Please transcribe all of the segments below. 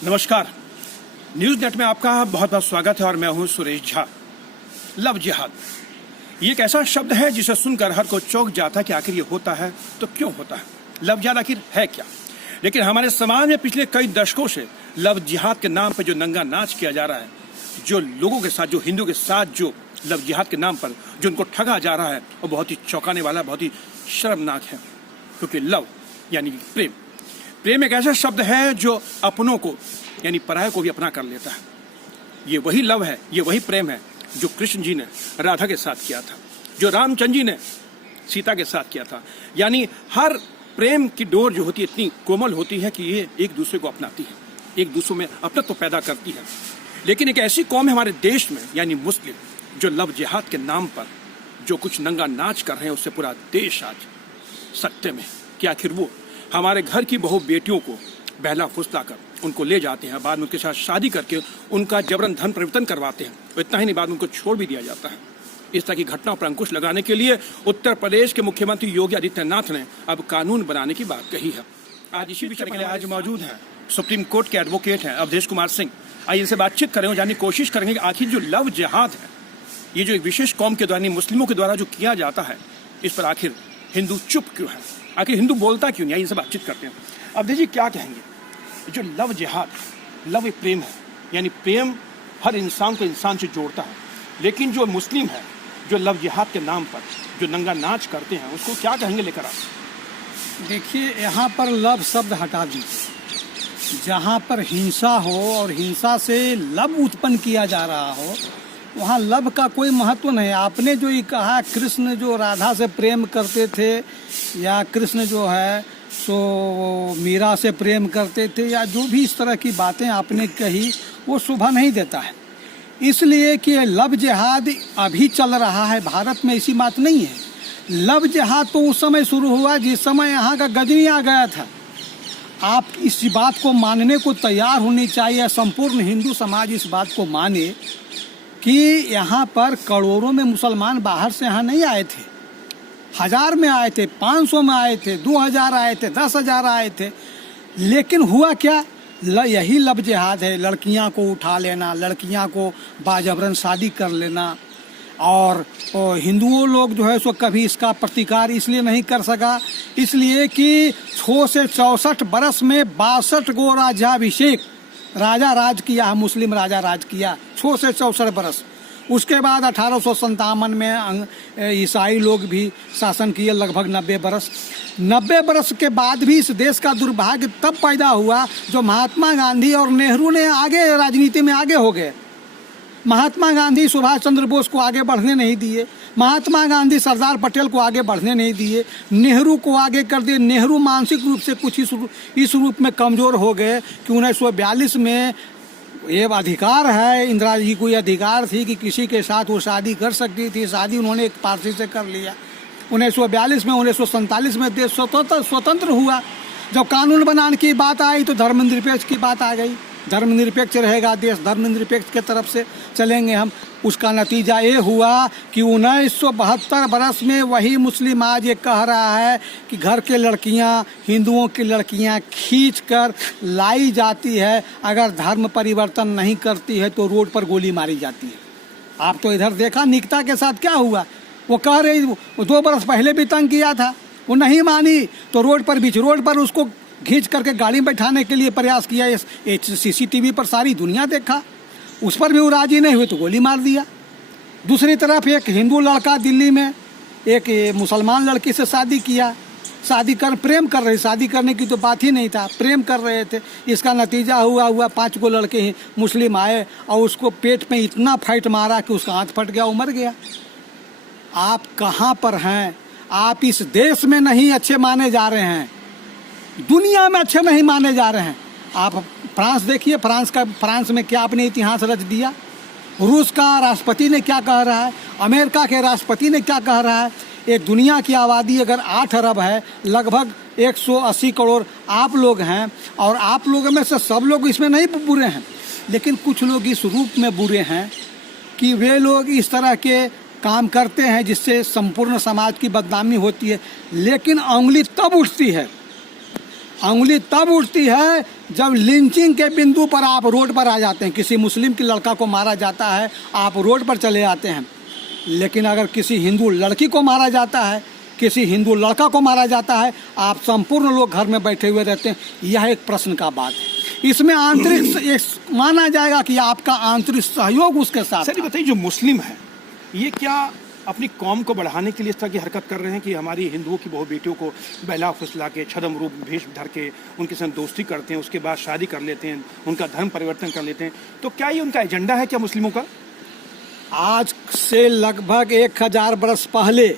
नमस्कार। News net में आपका बहुत बहुत स्वागत है और मैं हूं सुरेश झा। लव जिहाद ये एक ऐसा शब्द है जिसे सुनकर हर कोई चौंक जाता है कि आखिर ये होता है तो क्यों होता है। लव जिहाद आखिर है क्या? लेकिन हमारे समाज में पिछले कई दशकों से लव जिहाद के नाम पर जो नंगा नाच किया जा रहा है, जो लोगों के साथ, जो हिंदू के साथ जो लव जिहाद के नाम पर जो उनको ठगा जा रहा है, वो बहुत ही चौंकाने वाला, बहुत ही शर्मनाक है। क्योंकि लव यानी प्रेम, प्रेम एक ऐसा शब्द है जो अपनों को यानी पराये को भी अपना कर लेता है। ये वही लव है, ये वही प्रेम है जो कृष्ण जी ने राधा के साथ किया था, जो रामचंद्र जी ने सीता के साथ किया था। यानी हर प्रेम की डोर जो होती है इतनी कोमल होती है कि ये एक दूसरे को अपनाती है, एक दूसरे में अपनत्व पैदा करती है। लेकिन एक ऐसी कौम है हमारे देश में यानी मुस्लिम, जो लव जिहाद के नाम पर जो कुछ नंगा नाच कर रहे हैं, उससे पूरा देश आज सत्य में कि आखिर वो हमारे घर की बहु बेटियों को बहला फुसला कर उनको ले जाते हैं, बाद में उनके साथ शादी करके उनका जबरन धन परिवर्तन करवाते हैं। और इतना ही नहीं, बाद में उनको छोड़ भी दिया जाता है। इस तरह की घटनाओं पर अंकुश लगाने के लिए उत्तर प्रदेश के मुख्यमंत्री योगी आदित्यनाथ ने अब कानून बनाने की बात कही है। आज इसी विषय के लिए आज मौजूद हैं सुप्रीम कोर्ट के एडवोकेट हैं अवधेश कुमार सिंह। आइए इनसे बातचीत करें और जानने की कोशिश करेंगे कि आखिर जो लव जिहाद है, ये जो एक विशेष कौम के द्वारा, मुस्लिमों के द्वारा जो किया जाता है, इस पर आखिर हिंदू चुप क्यों है, आखिर हिंदू बोलता क्यों नहीं? इनसे बातचीत करते हैं। अवधेश जी, क्या कहेंगे? जो लव जिहाद, लव एक प्रेम है, यानी प्रेम हर इंसान को इंसान से जोड़ता है। लेकिन जो मुस्लिम है, जो लव जिहाद के नाम पर जो नंगा नाच करते हैं, उसको क्या कहेंगे लेकर आप? देखिए, यहाँ पर लव शब्द हटा दीजिए। जहाँ पर हिंसा हो और हिंसा से लव उत्पन्न किया जा रहा हो, वहाँ लव का कोई महत्व नहीं। आपने जो ये कहा, कृष्ण जो राधा से प्रेम करते थे, या कृष्ण जो है सो मीरा से प्रेम करते थे, या जो भी इस तरह की बातें आपने कही, वो शोभा नहीं देता है। इसलिए कि लव जिहाद अभी चल रहा है भारत में, ऐसी बात नहीं है। लव जिहाद तो उस समय शुरू हुआ जिस समय यहाँ का गजनी आ गया था। आप इस बात को मानने को तैयार होनी चाहिए, संपूर्ण हिंदू समाज इस बात को माने कि यहाँ पर करोड़ों में मुसलमान बाहर से यहाँ नहीं आए थे। 1000 में आए थे, 500 में आए थे, 2000 आए थे, 10,000 आए थे। लेकिन हुआ क्या? यही लव जिहाद है। लड़कियाँ को उठा लेना, लड़कियाँ को बाजबरन शादी कर लेना। और हिंदुओं लोग जो है सो कभी इसका प्रतिकार इसलिए नहीं कर सका, इसलिए कि 6 से 64 बरस में 62 गो राज्याभिषेक राजा राज किया, मुस्लिम राजा राज किया 6 से 64 बरस। उसके बाद 1857 में ईसाई लोग भी शासन किए लगभग 90 बरस। 90 बरस के बाद भी इस देश का दुर्भाग्य तब पैदा हुआ जो महात्मा गांधी और नेहरू ने आगे राजनीति में आगे हो गए। महात्मा गांधी सुभाष चंद्र बोस को आगे बढ़ने नहीं दिए, महात्मा गांधी सरदार पटेल को आगे बढ़ने नहीं दिए, नेहरू को आगे कर दिए। नेहरू मानसिक रूप से कुछ इस रूप में कमज़ोर हो गए कि 1942 में ये अधिकार है, इंदिरा जी को ये अधिकार थी कि किसी के साथ वो शादी कर सकती थी। शादी उन्होंने एक पार्टी से कर लिया 1942 में। 1947 में देश स्वतंत्र हुआ। जब कानून बनाने की बात आई तो धर्मनिरपेक्ष की बात आ गई। धर्मनिरपेक्ष रहेगा देश, धर्मनिरपेक्ष के तरफ से चलेंगे हम। उसका नतीजा ये हुआ कि 1972 बरस में वही मुस्लिम आज ये कह रहा है कि घर के लड़कियां, हिंदुओं की लड़कियां खींच कर लाई जाती है, अगर धर्म परिवर्तन नहीं करती है तो रोड पर गोली मारी जाती है। आप तो इधर देखा निकता के साथ क्या हुआ। वो कह रही 2 बरस पहले भी तंग किया था, वो नहीं मानी तो रोड पर, बीच रोड पर उसको खींच करके गाड़ी में बैठाने के लिए प्रयास किया। CCTV पर सारी दुनिया देखा, उस पर भी वो राजी नहीं हुए तो गोली मार दिया। दूसरी तरफ एक हिंदू लड़का दिल्ली में एक मुसलमान लड़की से शादी किया, प्रेम कर रहे, शादी करने की तो बात ही नहीं था, प्रेम कर रहे थे। इसका नतीजा हुआ 5 गो लड़के ही मुस्लिम आए और उसको पेट में इतना फाइट मारा कि उसका हाथ फट गया, वो मर गया। आप कहाँ पर हैं? आप इस देश में नहीं अच्छे माने जा रहे हैं, दुनिया में अच्छे नहीं माने जा रहे हैं। आप फ्रांस देखिए, फ्रांस में क्या आपने इतिहास रच दिया। रूस का राष्ट्रपति ने क्या कह रहा है, अमेरिका के राष्ट्रपति ने क्या कह रहा है। एक दुनिया की आबादी अगर 8 अरब है, लगभग 180 करोड़ आप लोग हैं, और आप लोगों में से सब लोग इसमें नहीं बुरे हैं, लेकिन कुछ लोग इस रूप में बुरे हैं कि वे लोग इस तरह के काम करते हैं जिससे संपूर्ण समाज की बदनामी होती है। लेकिन उंगली तब उठती है अंगुली तब उठती है जब लिंचिंग के बिंदु पर आप रोड पर आ जाते हैं। किसी मुस्लिम की लड़का को मारा जाता है, आप रोड पर चले आते हैं। लेकिन अगर किसी हिंदू लड़की को मारा जाता है, किसी हिंदू लड़का को मारा जाता है, आप संपूर्ण लोग घर में बैठे हुए रहते हैं। यह एक प्रश्न का बात है। इसमें आंतरिक माना जाएगा कि आपका आंतरिक सहयोग उसके साथ। सर ये बताइए, जो मुस्लिम है ये क्या अपनी कौम को बढ़ाने के लिए इस तरह की हरकत कर रहे हैं कि हमारी हिंदुओं की बहु बेटियों को बहला फुसला के छद्म रूप भेष धर के उनके साथ दोस्ती करते हैं, उसके बाद शादी कर लेते हैं, उनका धर्म परिवर्तन कर लेते हैं? तो क्या ये उनका एजेंडा है क्या मुस्लिमों का? आज से लगभग 1000 बरस पहले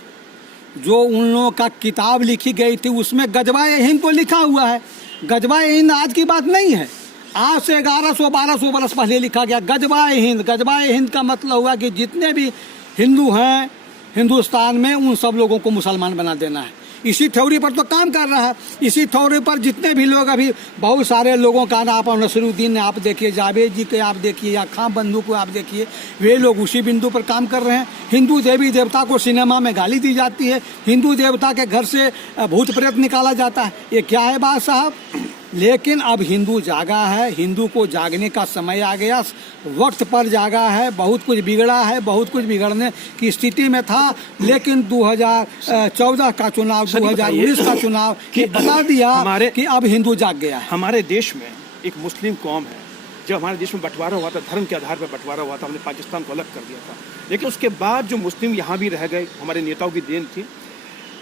जो उन लोगों का किताब लिखी गई थी उसमें गजवाए हिंद को लिखा हुआ है। गजवाए हिंद आज की बात नहीं है, आज से 1100-1200 बरस पहले लिखा गया गजवाए हिंद। गजवाए हिंद का मतलब हुआ कि जितने भी हिंदू हैं हिंदुस्तान में उन सब लोगों को मुसलमान बना देना है। इसी थ्योरी पर तो काम कर रहा है। इसी थ्योरी पर जितने भी लोग अभी बहुत सारे लोगों का नाम, आप नसरुद्दीन आप देखिए, जावेद जी के आप देखिए, या खां बंधु को आप देखिए, वे लोग उसी बिंदु पर काम कर रहे हैं। हिंदू देवी देवता को सिनेमा में गाली दी जाती है, हिंदू देवता के घर से भूत प्रेत निकाला जाता है। ये क्या है बात साहब? लेकिन अब हिंदू जागा है, हिंदू को जागने का समय आ गया, वक्त पर जागा है। बहुत कुछ बिगड़ा है, बहुत कुछ बिगड़ने की स्थिति में था, लेकिन 2014 का चुनाव, 2019 का चुनाव ये बता दिया कि अब हिंदू जाग गया है। हमारे देश में एक मुस्लिम कौम है। जब हमारे देश में बंटवारा हुआ था, धर्म के आधार पर बंटवारा हुआ था, हमने पाकिस्तान को अलग कर दिया था, लेकिन उसके बाद जो मुस्लिम यहाँ भी रह गए, हमारे नेताओं की देन थी,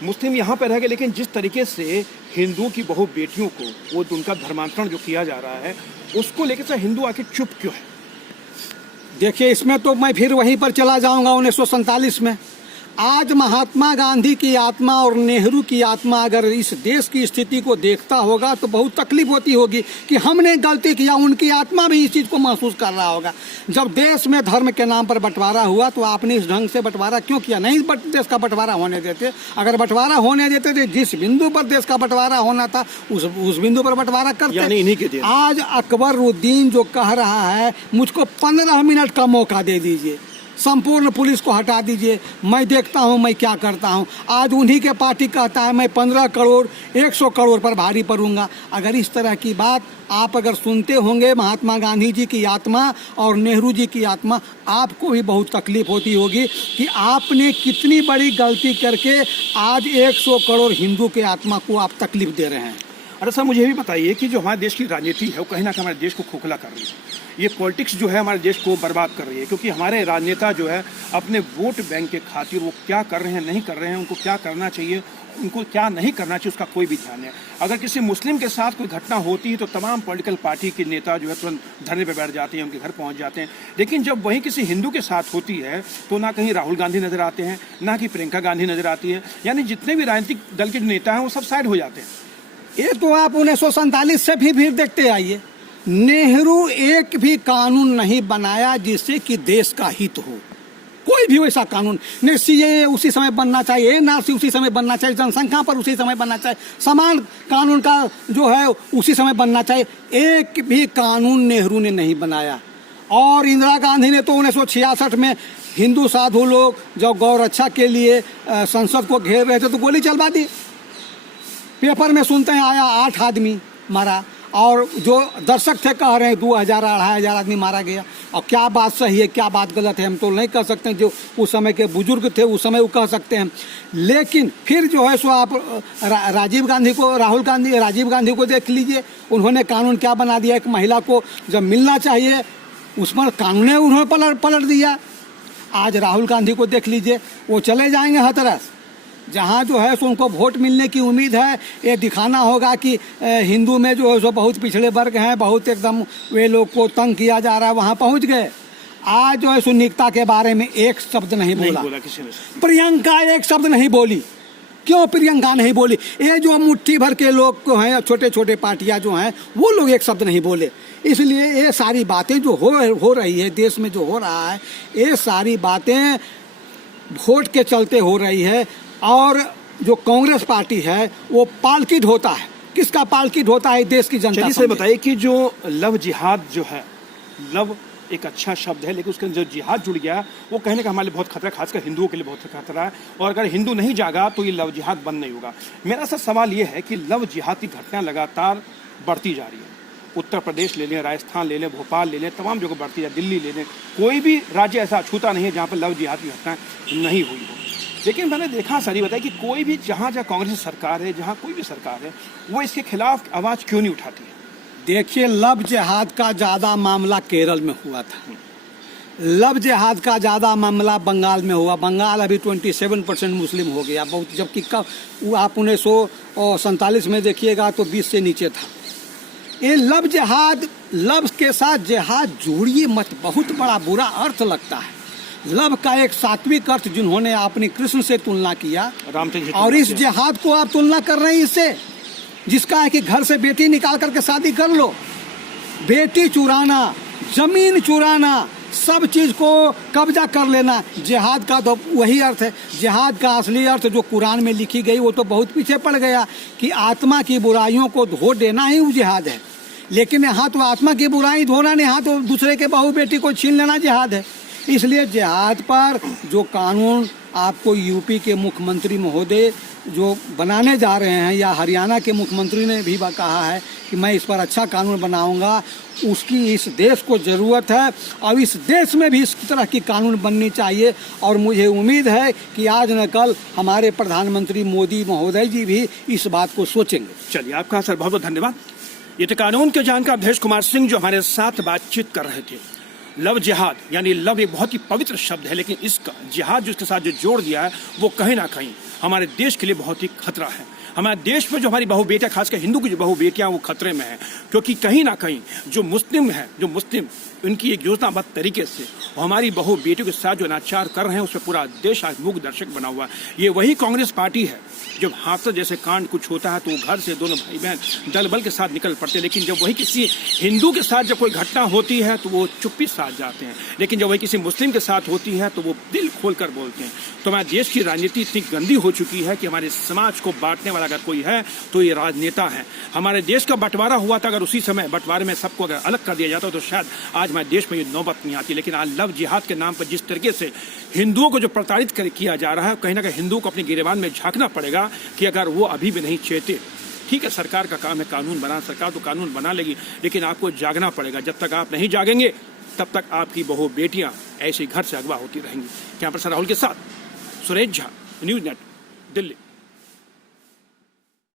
मुस्लिम यहाँ पर रह गए। लेकिन जिस तरीके से हिंदुओं की बहु बेटियों को वो उनका धर्मांतरण जो किया जा रहा है, उसको लेकर से हिंदू आखिर चुप क्यों है? देखिए, इसमें तो मैं फिर वहीं पर चला जाऊंगा 1947 में। आज महात्मा गांधी की आत्मा और नेहरू की आत्मा अगर इस देश की स्थिति को देखता होगा तो बहुत तकलीफ होती होगी कि हमने गलती किया। उनकी आत्मा भी इस चीज़ को महसूस कर रहा होगा। जब देश में धर्म के नाम पर बंटवारा हुआ तो आपने इस ढंग से बंटवारा क्यों किया? नहीं देश का बंटवारा होने देते। अगर बंटवारा होने देते थे, जिस बिंदु पर देश का बंटवारा होना था उस बिंदु पर बंटवारा करते। आज अकबरुद्दीन जो कह रहा है मुझको 15 मिनट का मौका दे दीजिए, संपूर्ण पुलिस को हटा दीजिए, मैं देखता हूं मैं क्या करता हूं। आज उन्हीं के पार्टी कहता है मैं 15 करोड़ 100 करोड़ पर भारी पड़ूंगा। अगर इस तरह की बात आप अगर सुनते होंगे महात्मा गांधी जी की आत्मा और नेहरू जी की आत्मा, आपको भी बहुत तकलीफ होती होगी कि आपने कितनी बड़ी गलती करके आज 100 करोड़ हिंदू के आत्मा को आप तकलीफ दे रहे हैं। अरे सर, मुझे ये भी बताइए कि जो हमारे देश की राजनीति है वो कहीं ना कहीं हमारे देश को खोखला कर रही है। ये पॉलिटिक्स जो है हमारे देश को बर्बाद कर रही है, क्योंकि हमारे राजनेता जो है अपने वोट बैंक के खातिर वो क्या कर रहे हैं, नहीं कर रहे हैं, उनको क्या करना चाहिए, उनको क्या नहीं करना चाहिए, उसका कोई भी ध्यान नहीं। अगर किसी मुस्लिम के साथ कोई घटना होती है तो तमाम पॉलिटिकल पार्टी के नेता जो है तुरंत धरने पर बैठ जाते हैं, उनके घर पहुंच जाते हैं। लेकिन जब वहीं किसी हिंदू के साथ होती है तो ना कहीं राहुल गांधी नजर आते हैं, ना कि प्रियंका गांधी नजर आती है। यानी जितने भी राजनीतिक दल के नेता हैं वो सब साइड हो जाते हैं। ये तो आप 1947 से फिर देखते आइए, नेहरू एक भी कानून नहीं बनाया जिससे कि देश का हित हो। कोई भी वैसा कानून नहीं। सीएए उसी समय बनना चाहिए, एनआरसी उसी समय बनना चाहिए, जनसंख्या पर उसी समय बनना चाहिए, समान कानून का जो है उसी समय बनना चाहिए। एक भी कानून नेहरू ने नहीं बनाया। और इंदिरा गांधी ने तो 1966 में हिंदू साधु लोग जब गौ रक्षा के लिए संसद को घेर रहे थे तो गोली चलवा दी। पेपर में सुनते हैं आया 8 आदमी मारा, और जो दर्शक थे कह रहे हैं 2000-2500 आदमी मारा गया। और क्या बात सही है क्या बात गलत है हम तो नहीं कह सकते। जो उस समय के बुजुर्ग थे उस समय वो कह सकते हैं। लेकिन फिर जो है सो आप राजीव गांधी को देख लीजिए, उन्होंने कानून क्या बना दिया। एक महिला को जब मिलना चाहिए उस पर कानून उन्होंने पलट दिया। आज राहुल गांधी को देख लीजिए, वो चले जाएंगे हाथरस, जहाँ जो है सो उनको वोट मिलने की उम्मीद है। ये दिखाना होगा कि हिंदू में जो है सो बहुत पिछड़े वर्ग हैं, बहुत एकदम वे लोग को तंग किया जा रहा है, वहाँ पहुँच गए। आज जो है सो निकता के बारे में एक शब्द नहीं बोला किसी ने। प्रियंका एक शब्द नहीं बोली। क्यों प्रियंका नहीं बोली? ये जो मुट्ठी भर के लोग हैं, छोटे छोटे पार्टियाँ जो हैं, वो लोग एक शब्द नहीं बोले। इसलिए ये सारी बातें जो हो रही है देश में, जो हो रहा है, ये सारी बातें वोट के चलते हो रही है। और जो कांग्रेस पार्टी है वो पालकिड होता है। किसका पालकिड होता है? देश की जनता। चलिए सर बताइए कि जो लव जिहाद जो है, लव एक अच्छा शब्द है, लेकिन उसके अंदर जो जिहाद जुड़ गया वो कहने का हमारे लिए बहुत खतरा है, खासकर हिंदुओं के लिए बहुत खतरा है। और अगर हिंदू नहीं जागा तो ये लव जिहाद बंद नहीं होगा। मेरा सा सवाल ये है कि लव जिहाद की घटना लगातार बढ़ती जा रही है। उत्तर प्रदेश ले लें, राजस्थान ले लें, भोपाल ले लें, तमाम जगह बढ़ती है, दिल्ली ले लें, कोई भी राज्य ऐसा अछूता नहीं है जहाँ पर लव जिहाद की घटना नहीं हुई हो। लेकिन मैंने देखा, सही बताया कि कोई भी जहाँ कांग्रेस सरकार है, जहाँ कोई भी सरकार है, वो इसके खिलाफ आवाज़ क्यों नहीं उठाती है? देखिए, लव जिहाद का ज़्यादा मामला केरल में हुआ था, लव जिहाद का ज़्यादा मामला बंगाल में हुआ। बंगाल अभी 27% मुस्लिम हो गया, बहुत, जबकि कब आप 1947 में देखिएगा तो 20 से नीचे था। ये लव जिहाद, लव के साथ जिहाद जोड़िए मत, बहुत बड़ा बुरा अर्थ लगता है। लव का एक सात्विक अर्थ जिन्होंने अपने कृष्ण से तुलना किया, रामचंद्र, और इस जिहाद को आप तुलना कर रहे हैं इससे, जिसका है कि घर से बेटी निकाल करके शादी कर लो। बेटी चुराना, जमीन चुराना, सब चीज़ को कब्जा कर लेना, जिहाद का तो वही अर्थ है। जिहाद का असली अर्थ जो कुरान में लिखी गई वो तो बहुत पीछे पड़ गया कि आत्मा की बुराइयों को धो देना ही वो जिहाद है। लेकिन यहाँ तो आत्मा की बुराई धोना नहीं, यहाँ तो दूसरे के बहू बेटी को छीन लेना जिहाद है। इसलिए जिहाद पर जो कानून आपको यूपी के मुख्यमंत्री महोदय जो बनाने जा रहे हैं, या हरियाणा के मुख्यमंत्री ने भी कहा है कि मैं इस पर अच्छा कानून बनाऊंगा, उसकी इस देश को ज़रूरत है और इस देश में भी इस तरह की कानून बननी चाहिए। और मुझे उम्मीद है कि आज न कल हमारे प्रधानमंत्री मोदी महोदय जी भी इस बात को सोचेंगे। चलिए, आपका सर बहुत बहुत धन्यवाद। ये तो कानून के जानकार अवधेश कुमार सिंह जो हमारे साथ बातचीत कर रहे थे। लव जिहाद यानी लव एक बहुत ही पवित्र शब्द है, लेकिन इसका जिहाद जो इसके साथ जो जोड़ दिया है वो कहीं ना कहीं हमारे देश के लिए बहुत ही खतरा है। हमारे देश में जो हमारी बहू बेटियां, खासकर हिंदू की जो बहू बेटियां, वो खतरे में हैं, क्योंकि कहीं ना कहीं जो मुस्लिम है, जो मुस्लिम उनकी एक योजनाबद्ध तरीके से हमारी बहू बेटियों के साथ जो अनाचार कर रहे हैं, उसमें पूरा देश आज मूक दर्शक बना हुआ है। ये वही कांग्रेस पार्टी है जब हादसा जैसे कांड कुछ होता है तो वो घर से दोनों भाई बहन दल बल के साथ निकल पड़ते हैं, लेकिन जब वही किसी हिंदू के साथ जब कोई घटना होती है तो वो चुप्पी साथ जाते हैं, लेकिन जब वही किसी मुस्लिम के साथ होती है तो वो दिल खोल कर बोलते हैं। तो हमारे देश की राजनीति इतनी गंदी हो चुकी है कि हमारे समाज को बांटने वाला अगर कोई है तो ये राजनेता है। हमारे देश का बंटवारा हुआ था, अगर उसी समय बंटवारे में सबको अगर अलग कर दिया जाता तो शायद आज हमारे देश में ये नौबत नहीं आती। लेकिन आज लव जिहाद के नाम पर जिस तरीके से हिंदुओं को जो प्रताड़ित किया जा रहा है, कहीं ना कहीं हिंदुओं को अपनी गिरेबान में झांकना पड़ेगा कि अगर वो अभी भी नहीं चेते। ठीक है, सरकार का काम है कानून बनाना, सरकार तो कानून बना लेगी, लेकिन आपको जागना पड़ेगा। जब तक आप नहीं जागेंगे तब तक आपकी बहू बेटियां ऐसे घर से अगवा होती रहेंगी। कैमरा पर्सन राहुल के साथ सुरेश झा, न्यूज़ नेट, दिल्ली।